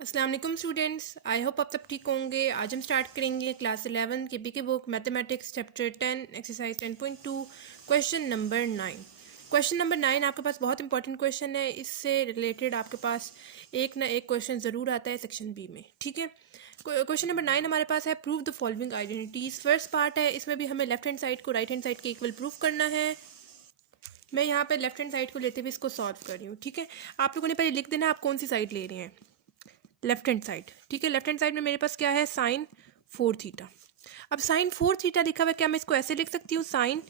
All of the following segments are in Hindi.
अस्सलाम वालेकुम स्टूडेंट्स, आई होप आप सब ठीक होंगे। आज हम स्टार्ट करेंगे क्लास 11 के बी के book mathematics chapter 10 exercise 10.2 question number 9। Question number 9 आपके पास बहुत इंपॉर्टेंट क्वेश्चन है। इससे रिलेटेड आपके पास एक ना एक क्वेश्चन ज़रूर आता है सेक्शन बी में, ठीक है। क्वेश्चन नंबर 9 हमारे पास है, prove the following identities. First part है, इसमें भी हमें लेफ्ट हैंड साइड को राइट हैंड साइड के इक्वल प्रूव करना है। मैं यहाँ पे लेफ्ट हैंड साइड को लेते हुए इसको सॉल्व कर रही हूँ, ठीक है। आप लोगों ने पहले लिख देना आप कौन सी साइड ले रहे हैं, लेफ्ट हैंड साइड, ठीक है। लेफ्ट हैंड साइड में मेरे पास क्या है, साइन 4 थीटा। अब साइन 4 थीटा लिखा हुआ है, क्या मैं इसको ऐसे लिख सकती हूँ, sine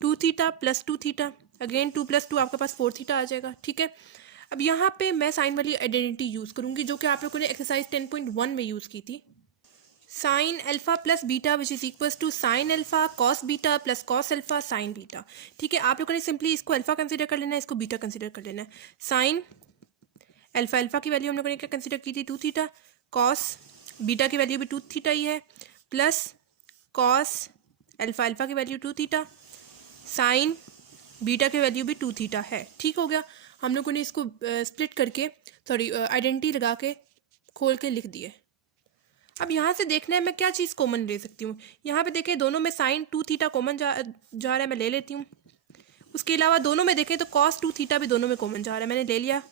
2 theta plus 2 theta. Again 2 + 2 आपके पास 4 थीटा आ जाएगा, ठीक है। अब यहाँ पे मैं साइन वाली आइडेंटिटी यूज़ करूँगी जो कि आप लोगों ने एक्सरसाइज 10.1 में यूज़ की थी। Sine alpha plus beta which is equals to sine alpha cos beta plus cos alpha sine beta, ठीक है। आप लोगों ने सिंपली इसको अल्फा कंसिडर कर लेना है, इसको बीटा कंसिडर कर लेना है। साइन अल्फा की वैल्यू हम लोगों ने क्या कंसिडर की थी, 2 थीटा। कॉस बीटा की वैल्यू भी 2 थीटा ही है, प्लस कॉस अल्फा की वैल्यू 2 थीटा, साइन बीटा की वैल्यू भी 2 थीटा है, ठीक हो गया। हम लोगों ने इसको स्प्लिट करके आइडेंटिटी लगा के खोल के लिख दिए। अब यहाँ से देखना है मैं क्या चीज़ कॉमन ले सकती हूँ। यहाँ पे देखें दोनों में साइन 2 थीटा कॉमन जा रहा है, मैं ले लेती हूँ। उसके अलावा दोनों में देखें तो कॉस 2 थीटा भी दोनों में कॉमन जा रहा है, मैंने ले लिया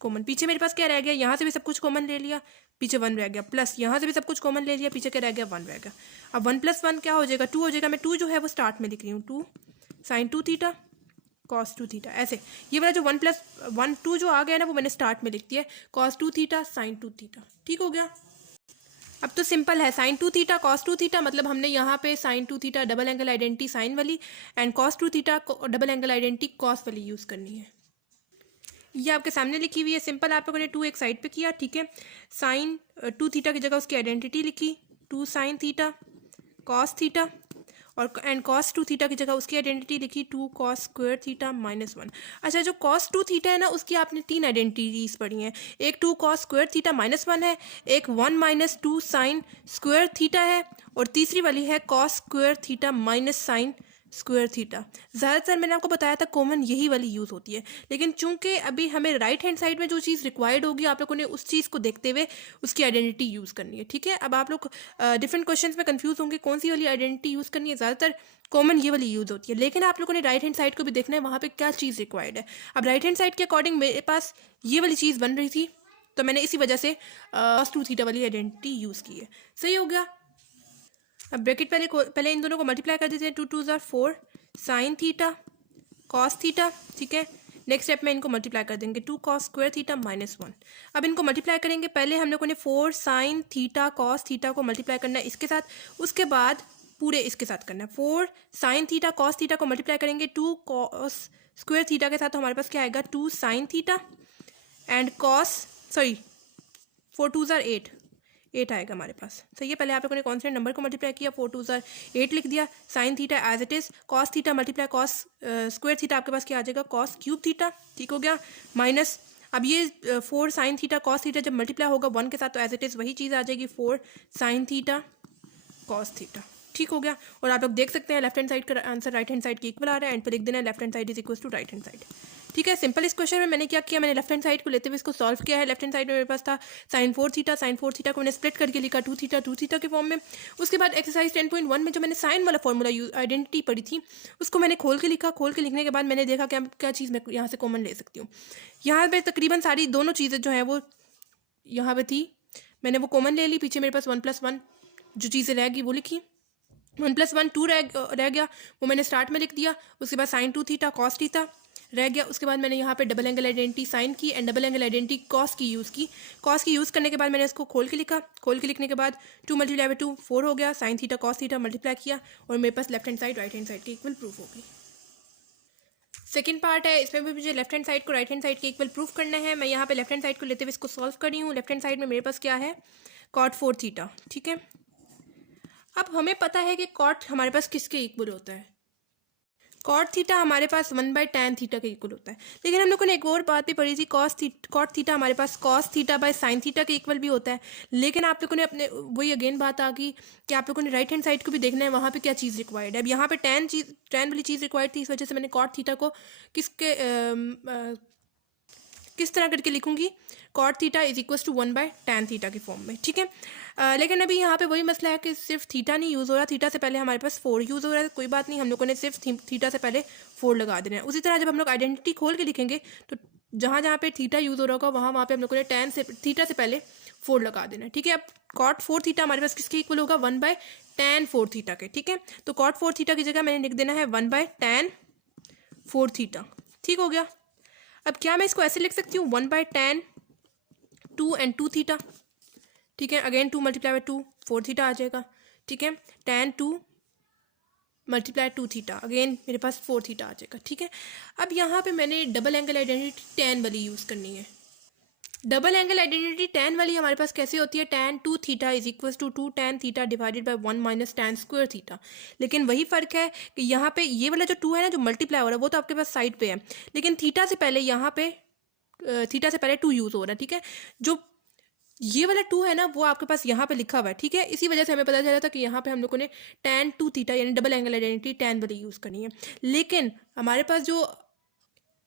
कॉमन। पीछे मेरे पास क्या रह गया, यहाँ से भी सब कुछ कॉमन ले लिया, पीछे 1 रह गया, प्लस यहाँ से भी सब कुछ कॉमन ले लिया, पीछे क्या रह गया, 1 रह गया। अब 1 + 1 क्या हो जाएगा, 2 हो जाएगा। मैं 2 जो है वो स्टार्ट में लिख रही हूँ, 2 साइन 2 थीटा कॉस 2 थीटा, ऐसे। ये वाला जो 1 + 1 2 जो आ गया ना वो मैंने स्टार्ट में लिख दिया है, कॉस 2 थीटा साइन 2 थीटा, ठीक हो गया। अब तो सिंपल है, साइन 2 थीटा कॉस 2 थीटा, मतलब हमने यहाँ पे sine 2 theta double angle identity sine वाली and cos 2 theta double angle identity cos वाली यूज़ करनी है। ये आपके सामने लिखी हुई है, सिंपल आप लोगों ने 2 एक साइड पे किया, ठीक है। साइन 2 थीटा की जगह उसकी आइडेंटिटी लिखी, 2 साइन थीटा कॉस थीटा, और एंड कॉस 2 थीटा की जगह उसकी आइडेंटिटी लिखी, 2 कॉस स्क्वायर थीटा -1। अच्छा, जो कॉस 2 थीटा है ना उसकी आपने 3 आइडेंटिटीज पढ़ी हैं। एक 2 कॉस स्क्वायर थीटा -1 है, एक 1 - 2 साइन स्क्वायर थीटा है, और तीसरी वाली है cos square theta minus sine square theta. ज़्यादातर मैंने आपको बताया था कॉमन यही वाली यूज़ होती है, लेकिन चूंकि अभी हमें राइट हैंड साइड में जो चीज़ रिक्वायर्ड होगी आप लोगों ने उस चीज़ को देखते हुए उसकी आइडेंटिटी यूज़ करनी है, ठीक है। अब आप लोग डिफरेंट क्वेश्चंस में कंफ्यूज होंगे कौन सी वाली आइडेंटिटी यूज़ करनी है। ज़्यादातर कॉमन ये वाली यूज़ होती है, लेकिन आप लोगों ने राइट हैंड साइड को भी देखना है वहाँ पे क्या चीज़ रिक्वायर्ड है। अब राइट हैंड साइड के अकॉर्डिंग मेरे पास ये वाली चीज़ बन रही थी, तो मैंने इसी वजह से कॉस 2 थीटा वाली आइडेंटिटी यूज़ की है, सही हो गया। अब ब्रैकेट पहले इन दोनों को मल्टीप्लाई कर देते हैं, 2 × 2 = 4 साइन थीटा कॉस थीटा, ठीक है। नेक्स्ट स्टेप में इनको मल्टीप्लाई कर देंगे, 2 कॉस स्क्वायर थीटा -1। अब इनको मल्टीप्लाई करेंगे, पहले हम लोगों ने 4 साइन थीटा कॉस थीटा को मल्टीप्लाई करना है इसके साथ, उसके बाद पूरे इसके साथ करना है। 4 साइन थीटा कॉस थीटा को मल्टीप्लाई करेंगे 2 कॉस स्क्वायर थीटा के साथ, तो हमारे पास क्या आएगा, 2 साइन थीटा एंड कॉस 4 × 2 = 8 आएगा हमारे पास, सही है। पहले आप लोगों ने कौन से नंबर को मल्टीप्लाई किया, 4 × 2 = 8 लिख दिया। Sine theta as it is, cos theta multiply cos square theta आपके पास क्या आ जाएगा, कॉस क्यूब थीटा, ठीक हो गया। माइनस, अब ये 4 साइन थीटा कॉस थीटा जब मल्टीप्लाई होगा 1 के साथ तो एज इट इज़ वही चीज़ आ जाएगी, 4 साइन थीटा कॉस थीटा, ठीक हो गया। और आप लोग देख सकते हैं लेफ्ट हैंड साइड का आंसर राइट हैंड साइड के इक्वल आ रहा है, एंड पर लिख देना left hand side is equal to right hand side, ठीक है। सिंपल इस क्वेश्चन में मैंने क्या किया, मैंने लेफ्ट हैंड साइड को लेते हुए इसको सॉल्व किया है। लेफ्ट हैंड साइड में मेरे पास था साइन 4 थीटा, साइन 4 थीटा को मैंने स्प्लिट करके लिखा 2 थीटा के फॉर्म में। उसके बाद एक्सरसाइज 10.1 में जो मैंने साइन वाला फॉर्मूला आइडेंटिटी पढ़ी थी उसको मैंने खोल के लिखा। खोल के लिखने के बाद मैंने देखा क्या चीज़ मैं यहाँ से कॉमन ले सकती हूँ। यहाँ पर तकरीबन सारी दोनों चीज़ें जो हैं वो यहाँ पर थी, मैंने वो कॉमन ले ली। पीछे मेरे पास 1 + 1 जो चीज़ें रह गई वो लिखी, 1 + 1 2 रह गया, वो मैंने स्टार्ट में लिख दिया। उसके बाद साइन 2 थीटा कॉस थीटा रह गया। उसके बाद मैंने यहाँ पे डबल एंगल आइडेंटिटी साइन की and double angle identity cos की यूज़ की। कॉस की यूज़ करने के बाद मैंने इसको खोल के लिखा। खोल के लिखने के बाद 2 × 2 = 4 हो गया। Sine theta cos theta multiply किया और मेरे पास left hand side right hand side के इक्वल प्रूफ हो गई। सेकेंड पार्ट है, इसमें भी मुझे लेफ्ट हैंड साइड को राइट हैंड साइड के इक्वल प्रूफ करना है। मैं यहाँ पे लेफ्ट हैंड साइड को लेते हुए इसको सॉल्व कर रही हूँ। लेफ्ट हैंड साइड में मेरे पास क्या है, कॉट 4 थीटा, ठीक है। अब हमें पता है कि कॉट हमारे पास किसके इक्वल होता है, कॉट थीटा हमारे पास 1/tan थीटा के इक्वल होता है। लेकिन हम लोगों ने एक और बात भी पढ़ी थी, कॉट थीटा हमारे पास cos theta by sine theta के इक्वल भी होता है। लेकिन आप लोगों ने अपने वही अगेन बात आ गई कि आप लोगों ने राइट हैंड साइड को भी देखना है वहाँ पे क्या चीज़ रिक्वायर्ड है। अब यहाँ पे टैन वाली चीज़ रिक्वायर्ड थी, इस वजह से मैंने कॉट थीटा को किसके किस तरह करके लिखूंगी, cot theta is equal to 1/tan theta की फॉर्म में, ठीक है। लेकिन अभी यहाँ पे वही मसला है कि सिर्फ थीटा नहीं यूज़ हो रहा, थीटा से पहले हमारे पास 4 यूज़ हो रहा है। कोई बात नहीं, हम लोगों ने सिर्फ थीटा से पहले 4 लगा देना है। उसी तरह जब हम लोग आइडेंटिटी खोल के लिखेंगे तो जहाँ जहाँ पे थीटा यूज़ हो रहा होगा वहाँ पे हम लोगों ने tan से थीटा से पहले 4 लगा देना है, ठीक है। अब कॉट 4 थीटा हमारे पास किसके इक्वल होगा, 1/tan 4 थीटा के, ठीक है। तो कॉट 4 थीटा की जगह मैंने लिख देना है 1/tan 4 थीटा, ठीक हो गया। अब क्या मैं इसको ऐसे लिख सकती हूँ, 1/tan 2 and 2 थीटा, ठीक है। अगेन 2 × 2 4 थीटा आ जाएगा, ठीक है। tan 2 × 2 थीटा, अगेन मेरे पास 4 थीटा आ जाएगा, ठीक है। अब यहाँ पे मैंने डबल एंगल आइडेंटिटी tan वाली यूज़ करनी है। डबल एंगल आइडेंटिटी tan वाली हमारे पास कैसे होती है, tan 2 theta is equal to 2 tan theta divided by 1 - tan square theta. लेकिन वही फ़र्क है कि यहाँ पे ये वाला जो 2 है ना, जो मल्टीप्लाई हो रहा है, वो तो आपके पास साइड पे है, लेकिन थीटा से पहले यहाँ पे थीटा से पहले 2 यूज़ हो रहा है, ठीक है। जो ये वाला 2 है ना, वो आपके पास यहाँ पे लिखा हुआ है, ठीक है। इसी वजह से हमें पता चला था कि यहाँ पे हम लोगों ने tan 2 थीटा यानी डबल एंगल आइडेंटिटी tan वाली यूज़ करनी है। लेकिन हमारे पास जो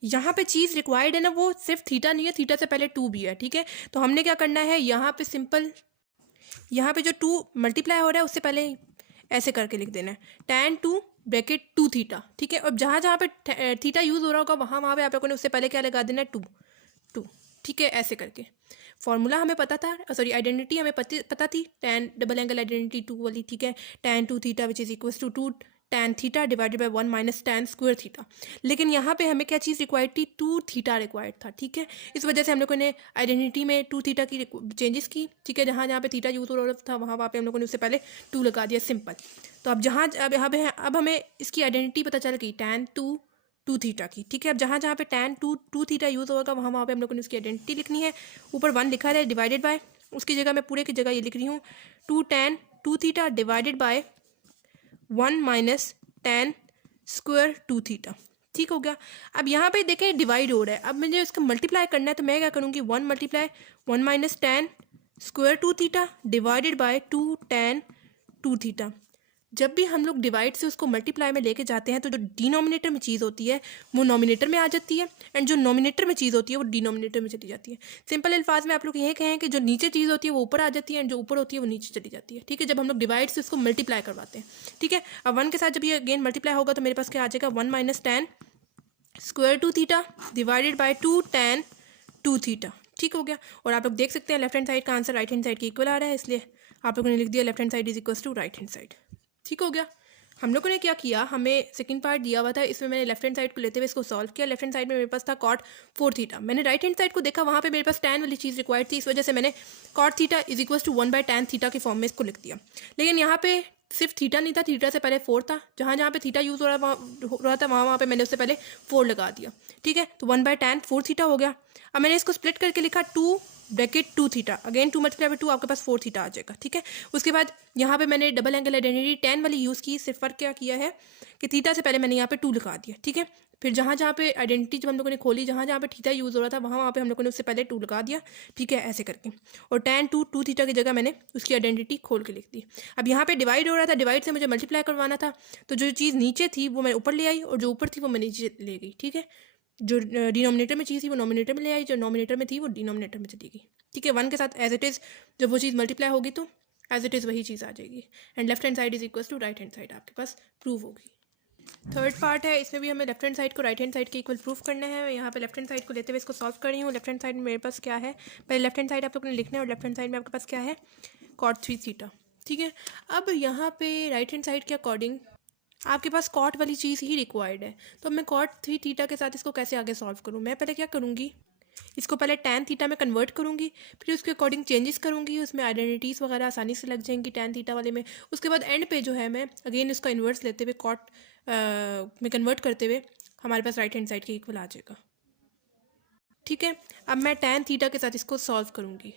यहाँ पे चीज़ रिक्वायर्ड है ना, वो सिर्फ थीटा नहीं है, थीटा से पहले 2 भी है, ठीक है। तो हमने क्या करना है, यहाँ पे सिंपल, यहाँ पे जो 2 मल्टीप्लाई हो रहा है उससे पहले ऐसे करके लिख देना है tan 2 ब्रैकेट 2 थीटा, ठीक है। और जहाँ जहाँ पे थीटा यूज़ हो रहा होगा वहाँ पे आप लोगों ने उससे पहले क्या लगा देना है, 2, ठीक है। ऐसे करके फॉर्मूला हमें पता था, सॉरी आइडेंटिटी हमें पता थी, tan डबल एंगल आइडेंटिटी 2 वाली, ठीक है। tan 2 theta which is equal to 2 tan theta divided by 1 - tan square theta. लेकिन यहाँ पे हमें क्या चीज़ रिक्वायर्ड थी, 2 थीटा रिक्वायर्ड था, ठीक है। इस वजह से हम लोगों ने आइडेंटिटी में 2 थीटा की चेंजेस की, ठीक है। जहाँ जहाँ पे थीटा यूज़ हो रहा था वहाँ पे हम लोगों ने उससे पहले 2 लगा दिया, सिंपल। तो अब जहाँ अब हमें इसकी आइडेंटिटी पता चल गई tan 2 थीटा की, ठीक है। अब जहाँ जहाँ पे tan 2 थीटा यूज़ होगा वहाँ पे हम लोगों ने उसकी आइडेंटिटी लिखनी है। ऊपर 1 लिखा है डिवाइडेड बाय, उसकी जगह मैं पूरे की जगह ये लिख रही हूँ 2 tan 2 theta divided by 1 - tan square 2 theta, ठीक हो गया। अब यहाँ पे देखें डिवाइड हो रहा है, अब मुझे इसका मल्टीप्लाई करना है, तो मैं क्या करूँगी, 1 × 1 - tan square 2 theta divided by 2 tan 2 theta. जब भी हम लोग डिवाइड से उसको मल्टीप्लाई में लेके जाते हैं तो जो डिनोमिनेटर में चीज़ होती है वो नॉमिनेटर में आ जाती है, एंड जो नॉमिनेटर में चीज़ होती है वो डिनोमिनेटर में चली जाती है। सिंपल अल्फाज में आप लोग ये कहें कि जो नीचे चीज़ होती है वो ऊपर आ जाती है, एंड जो ऊपर होती है वो नीचे चली जाती है, ठीक है। जब हम लोग डिवाइड से उसको मल्टीप्लाई करवाते हैं, ठीक है। अब 1 के साथ जब ये अगेन मल्टीप्लाई होगा तो मेरे पास क्या आ जाएगा, 1 - tan square 2 theta divided by 2 tan 2 theta, ठीक हो गया। और आप लोग देख सकते हैं लेफ्ट हैंड साइड का आंसर राइट हैंड साइड के इक्वल आ रहा है, इसलिए आप लोगों ने लिख दिया left hand side is equal to right hand side, ठीक हो गया। हम लोगों ने क्या किया, हमें सेकंड पार्ट दिया हुआ था, इसमें मैंने लेफ्ट हैंड साइड को लेते हुए इसको सॉल्व किया। लेफ्ट हैंड साइड में मेरे पास था cot 4 थीटा, मैंने राइट हैंड साइड को देखा, वहाँ पे मेरे पास tan वाली चीज़ रिक्वायर्ड थी, इस वजह से मैंने cot theta is equal to 1/tan theta के फॉर्म में इसको लिख दिया। लेकिन यहाँ पे सिर्फ थीटा नहीं था, थीटा से पहले 4 था, जहाँ जहाँ पे थीटा यूज़ हो रहा था वहाँ पे मैंने उससे पहले 4 लगा दिया, ठीक है। तो 1/tan 4 थीटा हो गया। अब मैंने इसको स्प्लिट करके लिखा 2 ब्रैकेट 2 थीटा, अगेन 2 × 2 आपके पास 4 थीटा आ जाएगा, ठीक है। उसके बाद यहाँ पे मैंने डबल एंगल आइडेंटिटी tan वाली यूज़ की, सिर्फ फ़र्क क्या किया है कि थीटा से पहले मैंने यहाँ पे 2 लगा दिया, ठीक है। फिर जहाँ जहाँ पे आइडेंटिटी जब हम लोगों ने खोली, जहाँ जहाँ पे थीटा यूज़ हो रहा था वहाँ पे हम लोगों ने उससे पहले 2 लगा दिया, ठीक है, ऐसे करके। और tan 2 थीटा की जगह मैंने उसकी आइडेंटिटी खोल के लिख दी। अब यहाँ पे डिवाइड हो रहा था, डिवाइड से मुझे मल्टीप्लाई करवाना था, तो जो चीज़ नीचे थी वो मैं ऊपर ले आई, और जो ऊपर थी वो मैं नीचे ले गई, ठीक है। जो डिनोमिनेटर में चीज़ थी वो नॉमिनेटर में ले आई, जो नॉमिनेटर में थी वो डिनोमिनेटर में चली गई, ठीक है। 1 के साथ एज इट इज़ जब वो चीज़ मल्टीप्लाई होगी तो एज इट इज़ वही चीज़ आ जाएगी, and left hand side is equal to right hand side आपके पास प्रूव होगी। थर्ड पार्ट है, इसमें भी हमें लेफ्ट हैंड साइड को राइट हैंड साइड के इक्वल प्रूफ करना है। यहाँ पे लेफ्ट हैंड साइड को लेते हुए इसको सॉल्व कर रही हूँ। लेफ्ट हैंड साइड में मेरे पास क्या है, पहले लेफ्ट हैंड साइड आप लोगों ने लिखना है, और लेफ्ट हैंड साइड में आपके पास क्या है, cot 3 थीटा, ठीक है। अब यहाँ पे राइट हैंड साइड के अकॉर्डिंग आपके पास कॉट वाली चीज़ ही रिक्वायर्ड है, तो मैं cot 3 थीटा के साथ इसको कैसे आगे सॉल्व करूँ। मैं पहले क्या करूँगी, इसको पहले tan थीटा में कन्वर्ट करूँगी, फिर उसके अकॉर्डिंग चेंजेस करूँगी, उसमें आइडेंटिटीज़ वगैरह आसानी से लग जाएंगी tan थीटा वाले में। उसके बाद एंड पे जो है मैं अगेन इसका इन्वर्स लेते हुए cot में कन्वर्ट करते हुए हमारे पास राइट हैंड साइड के इक्वल आ जाएगा, ठीक है। अब मैं tan थीटा के साथ इसको सॉल्व करूँगी।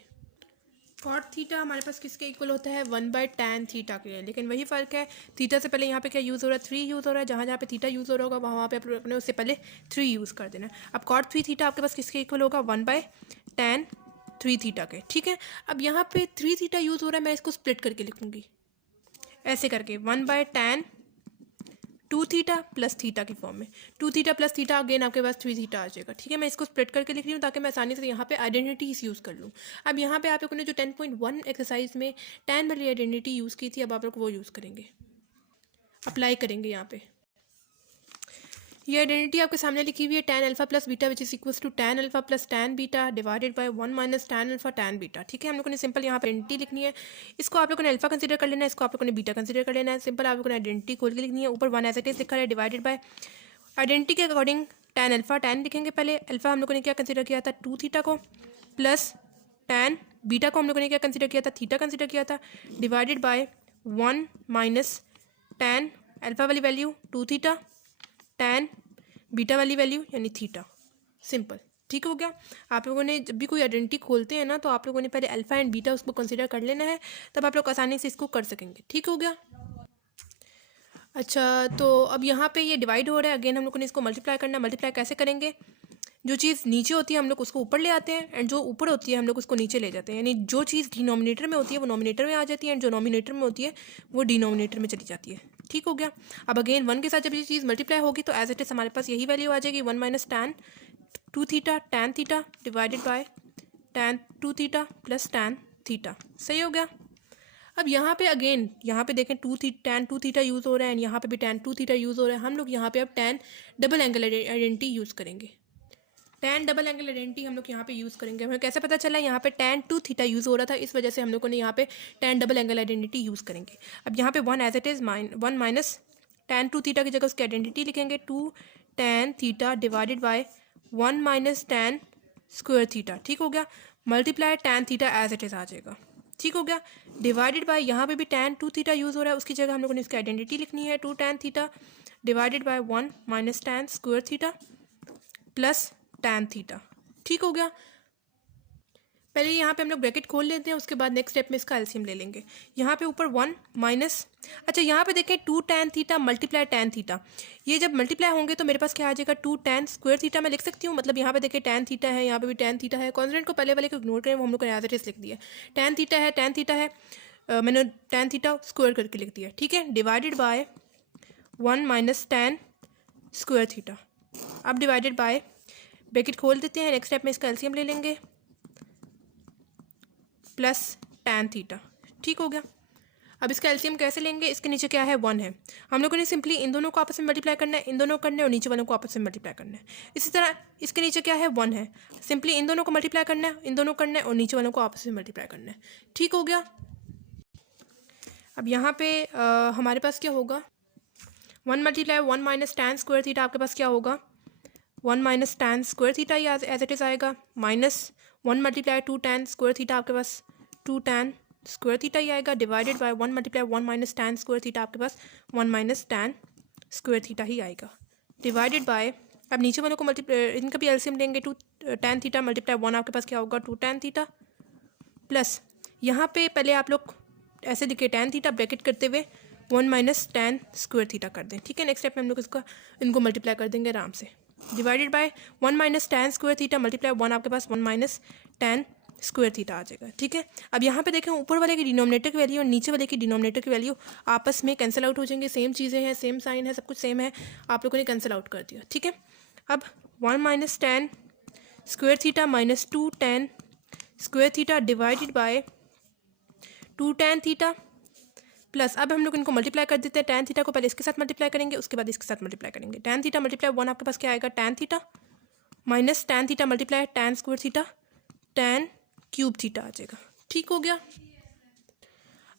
cot थीटा हमारे पास किसके इक्वल होता है, 1/tan थीटा के, लेकिन वही फ़र्क है, थीटा से पहले यहाँ पे क्या यूज़ हो रहा है, 3 यूज़ हो रहा है, जहाँ जहाँ पे थीटा यूज़ हो रहा होगा वहाँ पे अपने उससे पहले 3 यूज़ कर देना। अब cot 3 थीटा आपके पास किसके इक्वल होगा, 1/tan 3 थीटा के, ठीक है। अब यहाँ पे 3 थीटा यूज़ हो रहा है, मैं इसको स्प्लिट करके लिखूँगी ऐसे करके, 1/tan two theta plus theta की फॉर्म में, two theta plus theta again आपके पास थ्री थीटा आ जाएगा। ठीक है, मैं इसको स्प्लिट करके लिख रही हूँ ताकि मैं आसानी से यहाँ पे आइडेंटिटीज यूज़ कर लूँ। अब यहाँ पे आप लोगों ने जो 10.1 एक्सरसाइज में tan वाली आइडेंटिटी यूज़ की थी, अब आप लोग वो यूज़ करेंगे, अप्लाई करेंगे यहाँ पे। ये आइडेंटिटी आपके सामने लिखी हुई है, tan alpha plus beta which is equals to tan alpha plus tan beta divided by 1 minus tan alpha tan beta. ठीक है, हम लोगों ने सिंपल यहाँ पर आइडेंटिटी लिखनी है। इसको आप लोगों ने अल्फा कंसीडर कर लेना है, इसको आप लोगों ने बीटा कंसीडर कर लेना है। सिंपल आप लोगों ने आइडेंटिटी खोल के लिखनी है। ऊपर 1 एज इट इज लिखा है डिवाइडेड बाय आइडेंटिटी के अकॉर्डिंग tan अल्फा tan लिखेंगे पहले। अल्फा हम लोगों ने क्या कंसीडर किया था, टू थीटा को, प्लस tan बीटा को हम लोगों ने क्या कंसीडर किया था, थीटा कंसीडर किया था, divided by 1 minus tan alpha वाली value two theta, tan beta वाली वैल्यू यानी थीटा। सिंपल, ठीक हो गया। आप लोगों ने जब भी कोई आइडेंटिटी खोलते हैं ना, तो आप लोगों ने पहले अल्फा एंड बीटा उसको कंसीडर कर लेना है, तब आप लोग आसानी से इसको कर सकेंगे। ठीक हो गया। अच्छा, तो अब यहाँ पे ये डिवाइड हो रहा है, अगेन हम लोगों ने इसको मल्टीप्लाई करना है। मल्टीप्लाई कैसे करेंगे, जो चीज़ नीचे होती है हम लोग उसको ऊपर ले आते हैं, एंड जो ऊपर होती है हम लोग उसको नीचे ले जाते हैं। यानी जो चीज़ डिनोमिनेटर में होती है वो नोमिनेटर में आ जाती है, एंड जो नोमिनेटर में होती है वो डिनोमिनेटर में चली जाती है। ठीक हो गया। अब अगेन 1 के साथ जब ये चीज़ मल्टीप्लाई होगी तो एज इट इज हमारे पास यही वैल्यू आ जाएगी, 1 minus tan two theta tan theta divided by tan two theta plus tan theta. सही हो गया। अब यहाँ पे अगेन यहाँ पे देखें tan टू थीटा यूज़ हो रहा है, एंड यहाँ पे भी tan टू थीटा यूज़ हो रहा है। हम लोग यहाँ पे अब tan double angle identity use करेंगे। tan डबल एंगल आइडेंटिटी हम लोग यहाँ पे यूज़ करेंगे। हमें कैसे पता चला, यहाँ पे tan टू थीटा यूज़ हो रहा था, इस वजह से हम लोगों ने यहाँ पे tan double angle identity use करेंगे। अब यहाँ पे 1 as it is 1 minus tan two theta की जगह उसकी आइडेंटिटी लिखेंगे, 2 tan theta divided by 1 minus tan square theta. ठीक हो गया। Multiply tan theta as it is आ जाएगा। ठीक हो गया। डिवाइडेड बाय यहाँ पे भी tan टू थीटा यूज़ हो रहा है, उसकी जगह हम लोगों ने इसकी आइडेंटिटी लिखनी है, 2 tan theta divided by 1 minus tan square theta plus tan theta. ठीक हो गया। पहले यहाँ पे हम लोग ब्रैकेट खोल लेते हैं, उसके बाद नेक्स्ट स्टेप में इसका एलसीएम ले लेंगे। यहाँ पे ऊपर 1 माइनस, अच्छा यहाँ पे देखें 2 tan theta multiply tan theta, ये जब मल्टीप्लाई होंगे तो मेरे पास क्या आ जाएगा, 2 tan स्क्वायर थीटा मैं लिख सकती हूँ। मतलब यहाँ पे देखें tan थीटा है, यहाँ पे भी tan थीटा है। कॉन्स्टेंट को पहले वाले को इग्नोर करें, वो हम लोग एज इट इज लिख दिया। tan थीटा है मैंने tan थीटा स्क्वायर करके लिख दिया। ठीक है, divided by 1 minus tan square theta. अब डिवाइडेड बाय ब्रैकेट खोल देते हैं, नेक्स्ट स्टेप में इसका एलसीएम ले लेंगे, प्लस tan थीटा। ठीक हो गया। अब इसका एलसीएम कैसे लेंगे, इसके नीचे क्या है, 1 है। हम लोगों ने सिंपली इन दोनों को आपस में मल्टीप्लाई करना है, इन दोनों को करना है, और नीचे वालों को आपस में मल्टीप्लाई करना है। इसी तरह इसके नीचे क्या है, 1 है। सिंपली इन दोनों को मल्टीप्लाई करना है, इन दोनों करना है, और नीचे वालों को आपस में मल्टीप्लाई करना है। ठीक हो गया। अब यहाँ पे हमारे पास क्या होगा, 1 multiply 1 minus tan square theta, आपके पास क्या होगा, 1 माइनस tan स्क्वायर थीटा ही एज इट इज़ आएगा, minus 1 multiply 2 tan square theta, आपके पास 2 tan स्क्वायर थीटा ही आएगा, divided by 1 multiply 1 minus tan square theta, आपके पास 1 माइनस tan स्क्वायर थीटा ही आएगा, डिवाइडेड बाय, अब नीचे वालों को इनका भी एलसीएम लेंगे, 2 tan थीटा मल्टीप्लाई 1, आपके पास क्या होगा, 2 tan थीटा, प्लस यहाँ पे पहले आप लोग ऐसे लिखे tan थीटा ब्रैकेट करते हुए 1 माइनस tan स्क्वायर थीटा कर दें। ठीक है, नेक्स्ट स्टेप में हम लोग इनको मल्टीप्लाई कर देंगे आराम से, divided by 1 minus tan square theta multiply 1, आपके पास 1 माइनस tan स्क्वायर थीटा आ जाएगा। ठीक है, अब यहाँ पे देखें ऊपर वाले की डिनोमिनेटर की वैल्यू और नीचे वाले की डिनोमिनेटर की वैल्यू आपस में कैंसिल आउट हो जाएंगे। सेम चीज़ें हैं, सेम साइन है, सब कुछ सेम है, आप लोगों ने कैंसिल आउट कर दिया। ठीक है, अब 1 minus tan square theta minus 2 tan square theta divided by 2 tan theta plus, अब हम लोग इनको मल्टीप्लाई कर देते हैं। tan थीटा को पहले इसके साथ मल्टीप्लाई करेंगे, उसके बाद इसके साथ मल्टीप्लाई करेंगे। tan थीटा मल्टीप्लाई 1, आपके पास क्या आएगा, tan theta minus tan theta multiply tan square theta tan cube theta आ जाएगा। ठीक हो गया।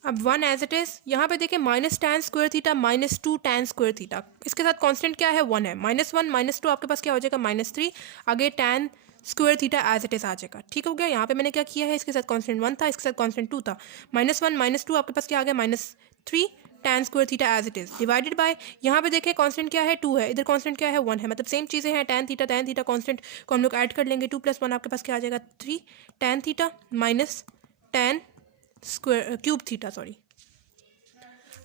अब 1 एज इट इज़, यहाँ पे देखें minus tan square theta minus 2 tan square theta, इसके साथ कांस्टेंट क्या है, 1 है, -1 -2 आपके पास क्या हो जाएगा, -3, आगे tan square theta as it is आ जाएगा। ठीक हो गया। यहाँ पे मैंने क्या किया है, इसके साथ कांस्टेंट 1 था, इसके साथ कांस्टेंट 2 था, -1 -2 आपके पास क्या आ गया, -3 tan square theta as it is, divided by, यहाँ पे देखें कांस्टेंट क्या है, 2 है, इधर कांस्टेंट क्या है, 1 है, मतलब सेम चीज़ें हैं। tan थीटा कांस्टेंट को हम लोग ऐड कर लेंगे, 2 + 1 आपके पास क्या आ जाएगा, 3 tan theta minus tan square cube theta, sorry.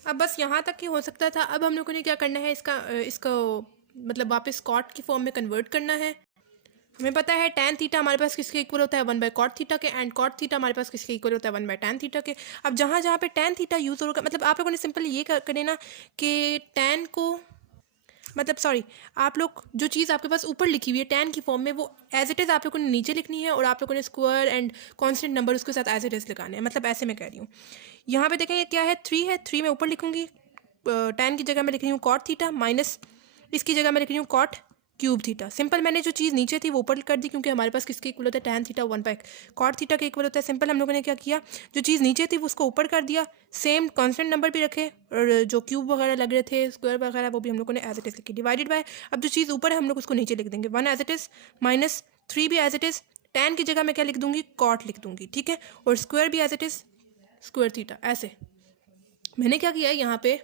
अब बस यहाँ तक ही हो सकता था। अब हम लोगों ने क्या करना है, इसको मतलब वापस कॉट की फॉर्म में कन्वर्ट करना है। हमें पता है tan थीटा हमारे पास किसके इक्वल होता है, 1 cot थीटा के, एंड cot थीटा हमारे पास किसके इक्वल होता है, 1 tan थीटा के। अब जहाँ जहाँ पे tan थीटा यूज़ होगा, मतलब आप लोगों ने सिंपल ये कर देना कि tan को मतलब सॉरी, आप लोग जो चीज़ आपके पास ऊपर लिखी हुई है tan की फॉर्म में, वो एज इट इज़ आप लोगों ने नीचे लिखनी है और आप लोगों ने स्क्वायर एंड कांस्टेंट नंबर उसके साथ एज इट इज़ लगाने हैं। मतलब ऐसे मैं कह रही हूँ। यहाँ पे देखें ये क्या है, 3 है, 3 मैं ऊपर लिखूँगी, tan की जगह मैं लिख रही हूँ cot थीटा माइनस इसकी जगह मैं लिख रही हूँ cot क्यूब थीटा। सिंपल मैंने जो चीज़ नीचे थी वो ऊपर कर दी, क्योंकि हमारे पास किसके इक्वल होता है, tan थीटा 1/cot थीटा के इक्वल होता है। सिंपल हम लोगों ने क्या किया, जो चीज़ नीचे थी वो उसको ऊपर कर दिया, सेम कांस्टेंट नंबर भी रखे और जो क्यूब वगैरह लग रहे थे स्क्वायर वगैरह वो भी हम लोगों ने एज इट इज़ लिखी, डिवाइडेड बाय अब जो चीज़ ऊपर है हम लोग उसको नीचे लिख देंगे, 1 एज इट इज़ माइनस 3 भी एज इट इज़, tan की जगह मैं क्या लिख दूंगी, cot लिख दूंगी, ठीक है, और स्क्वायर भी as it is square theta. ऐसे मैंने क्या किया है, यहाँ पे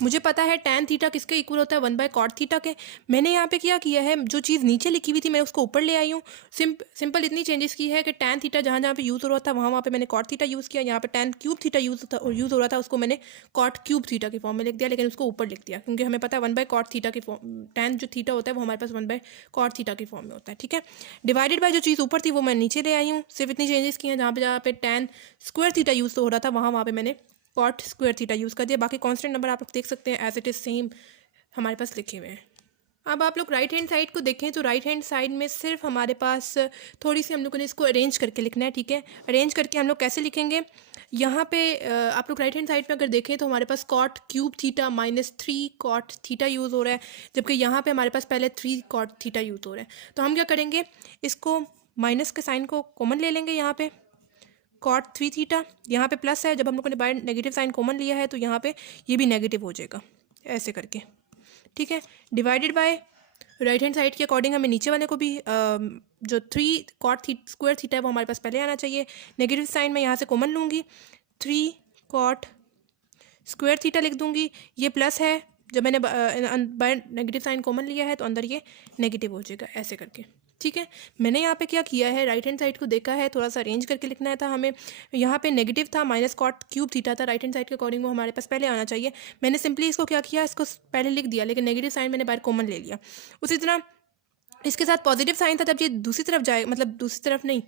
मुझे पता है tan थीटा किसके इक्वल होता है, 1/cot थीटा के। मैंने यहाँ पे क्या किया है, जो चीज़ नीचे लिखी हुई थी मैं उसको ऊपर ले आई हूँ। सिंपल इतनी चेंजेस की है कि tan थीटा जहाँ जहाँ पे यूज़ हो रहा था वहाँ पे मैंने cot थीटा यूज़ किया, यहाँ पे tan क्यूब थीटा यूज़ हो रहा था उसको मैंने cot क्यूब थीटा की फॉर्म में लिख दिया, लेकिन उसको ऊपर लिख दिया क्योंकि हमें पता है 1/cot थीटा की फॉर्म, tan जो थीटा होता है वो हमारे पास 1/cot थीटा की फॉर्म में होता है, ठीक है। डिवाइडेड बाय जो चीज़ ऊपर थी वो मैं नीचे ले आई हूँ, सिर्फ इतनी चेंजेस की हैं, जहाँ पे tan स्क्वायर थीटा यूज़ हो रहा था वहाँ पे मैंने cot स्क्वायर थीटा यूज़ कर दिया। बाकी कांस्टेंट नंबर आप लोग देख सकते हैं एज इट इज़ सेम हमारे पास लिखे हुए हैं। अब आप लोग राइट हैंड साइड को देखें तो राइट हैंड साइड में सिर्फ हमारे पास थोड़ी सी हम लोगों ने इसको अरेंज करके लिखना है, ठीक है। अरेंज करके हम लोग कैसे लिखेंगे, यहाँ पे आप लोग राइट हैंड साइड पे अगर देखें तो हमारे पास cot cube theta minus 3 cot theta use हो रहा है, जबकि यहाँ पे हमारे पास पहले 3 cot थीटा यूज़ हो रहा है। तो हम क्या करेंगे, इसको माइनस के साइन को कॉमन ले लेंगे, यहाँ पे cot 3 थीटा, यहाँ पे प्लस है, जब हम लोगों ने बाय नेगेटिव साइन कॉमन लिया है तो यहाँ पे ये भी नेगेटिव हो जाएगा ऐसे करके, ठीक है। Divided by right hand side के अकॉर्डिंग हमें नीचे वाले को भी जो 3 cot स्क्वायर थीटा है वो हमारे पास पहले आना चाहिए। नेगेटिव साइन मैं यहाँ से कॉमन लूँगी, 3 cot स्क्वायर थीटा लिख दूँगी, ये प्लस है, जब मैंने बाय नेगेटिव साइन कॉमन लिया है तो अंदर ये नेगेटिव हो जाएगा ऐसे करके, ठीक है। मैंने यहाँ पे क्या किया है, राइट हैंड साइड को देखा है, थोड़ा सा अरेंज करके लिखना था हमें। यहाँ पे नेगेटिव था, माइनस cot क्यूब थीटा था, राइट हैंड साइड के अकॉर्डिंग वो हमारे पास पहले आना चाहिए। मैंने सिंपली इसको क्या किया, इसको पहले लिख दिया, लेकिन नेगेटिव साइन मैंने बाहर कॉमन ले लिया। उसी तरह इसके साथ पॉजिटिव साइन था, जब ये दूसरी तरफ जाए, मतलब दूसरी तरफ नहीं,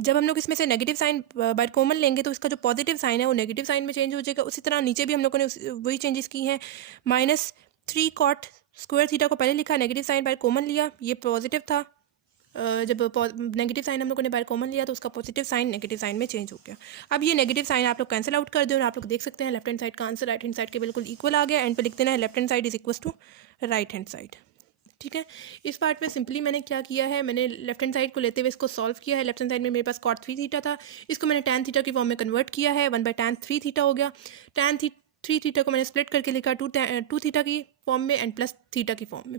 जब हम लोग इसमें से नेगेटिव साइन बाय कॉमन लेंगे तो इसका जो पॉजिटिव साइन है वो नेगेटिव साइन में चेंज हो जाएगा। उसी तरह नीचे भी हम लोगों ने वही चेंजेस की हैं, माइनस 3 cot स्क्वायर थीटा को पहले लिखा, नेगेटिव साइन बाय कॉमन लिया, ये पॉजिटिव था, जब नेगेटिव साइन हम लोगों ने बाय कॉमन लिया तो उसका पॉजिटिव साइन नेगेटिव साइन में चेंज हो गया। अब ये नेगेटिव साइन आप लोग कैंसिल आउट कर दो और आप लोग देख सकते हैं लेफ्ट हैंड साइड का आंसर राइट हैंड साइड के बिल्कुल इक्वल आ गया। एंड पे लिख देना है left hand side is equal to right hand side, ठीक है। इस पार्ट में सिंपली मैंने क्या किया है, मैंने लेफ्ट हैंड साइड को लेते हुए इसको सॉल्व किया है। लेफ्ट हैंड साइड में मेरे पास cot 3 थीटा था, इसको मैंने tan थीटा की फॉर्म में कन्वर्ट किया है, 1/tan 3 थीटा हो गया। tan 3 थीटा को मैंने स्प्लिट करके लिखा 2 थीटा की फॉर्म में एंड प्लस थीटा की फॉर्म में।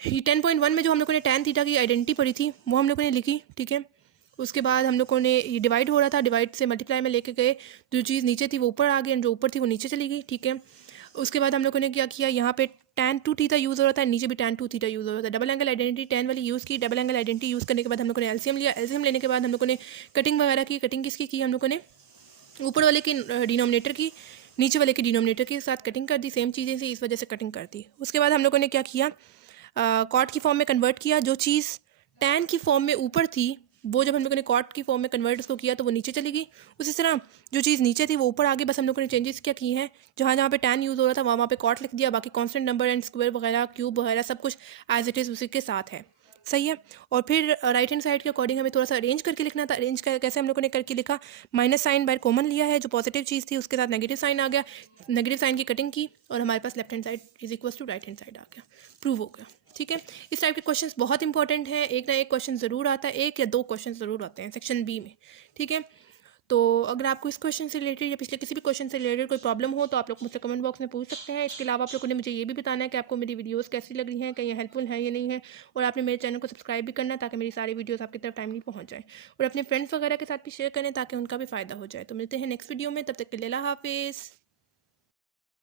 ये 10.1 में जो हम लोगों ने tan थीटा की आइडेंटिटी पढ़ी थी वो हम लोगों ने लिखी, ठीक है। उसके बाद हम लोगों ने ये डिवाइड हो रहा था, डिवाइड से मल्टीप्लाई में लेके गए, जो चीज़ नीचे थी वो ऊपर आ गई एंड जो ऊपर थी वो नीचे चली गई, ठीक है। उसके बाद हम लोगों ने क्या किया, यहाँ पे tan 2 थीटा यूज़ हो रहा था, नीचे भी tan 2 थीटा यूज़ हो रहा था। डबल एंगल आइडेंटिटी 10 वाली यूज़ की, डबल एंगल आइडेंटिटी यूज़ करने के बाद हम लोगों ने एलसीएम लिया, एलसीएम लेने के बाद हम लोगों ने कटिंग वगैरह की। कटिंग किसकी की, हम लोगों ने ऊपर वाले की डिनोमिनेटर की, नीचे वाले की डिनोमिनेटर के साथ कटिंग कर दी, सेम चीज़ें थी इस वजह से कटिंग कर दी। उसके बाद हम लोगों ने क्या किया, cot की फॉर्म में कन्वर्ट किया, जो चीज़ tan की फॉर्म में ऊपर थी वो जब हम लोगों ने cot की फॉर्म में कन्वर्ट उसको किया तो वो नीचे चली गई। उसी तरह जो चीज़ नीचे थी वो ऊपर आ गई, बस हम लोगों ने चेंजेस क्या की हैं, जहाँ जहाँ पे tan यूज़ हो रहा था वहाँ पे cot लिख दिया, बाकी कांस्टेंट नंबर एंड स्क्वायर वगैरह क्यूब वगैरह सब कुछ एज इट इज़ उसी के साथ है, सही है। और फिर राइट हैंड साइड के अकॉर्डिंग हमें थोड़ा सा अरेंज करके लिखना था। अरेंज कैसे हम लोगों ने करके लिखा, माइनस साइन बाय कॉमन लिया है, जो पॉजिटिव चीज़ थी उसके साथ नेगेटिव साइन आ गया, नेगेटिव साइन की कटिंग की और हमारे पास left hand side is equal to right hand side आ गया, प्रूव हो गया, ठीक है। इस टाइप के क्वेश्चंस बहुत इंपॉर्टेंट हैं, एक ना एक क्वेश्चन ज़रूर आता है, 1 या 2 क्वेश्चन ज़रूर आते हैं सेक्शन बी में, ठीक है। तो अगर आपको इस क्वेश्चन से रिलेटेड या पिछले किसी भी क्वेश्चन से रिलेटेड कोई प्रॉब्लम हो तो आप लोग मुझसे कमेंट बॉक्स में पूछ सकते हैं। इसके अलावा आप लोगों ने मुझे ये भी बताना है कि आपको मेरी वीडियोस कैसी लग रही हैं, क्या ये हेल्पफुल है या नहीं है, और आपने मेरे चैनल को सब्सक्राइब भी करना है ताकि मेरी सारी वीडियोस आपकी तरफ टाइमली पहुंच जाए, और अपने फ्रेंड्स वगैरह के साथ भी शेयर करें ताकि उनका भी फ़ायदा हो जाए। तो मिलते हैं नेक्स्ट वीडियो में, तब तक के लिए अल्लाह हाफिज़।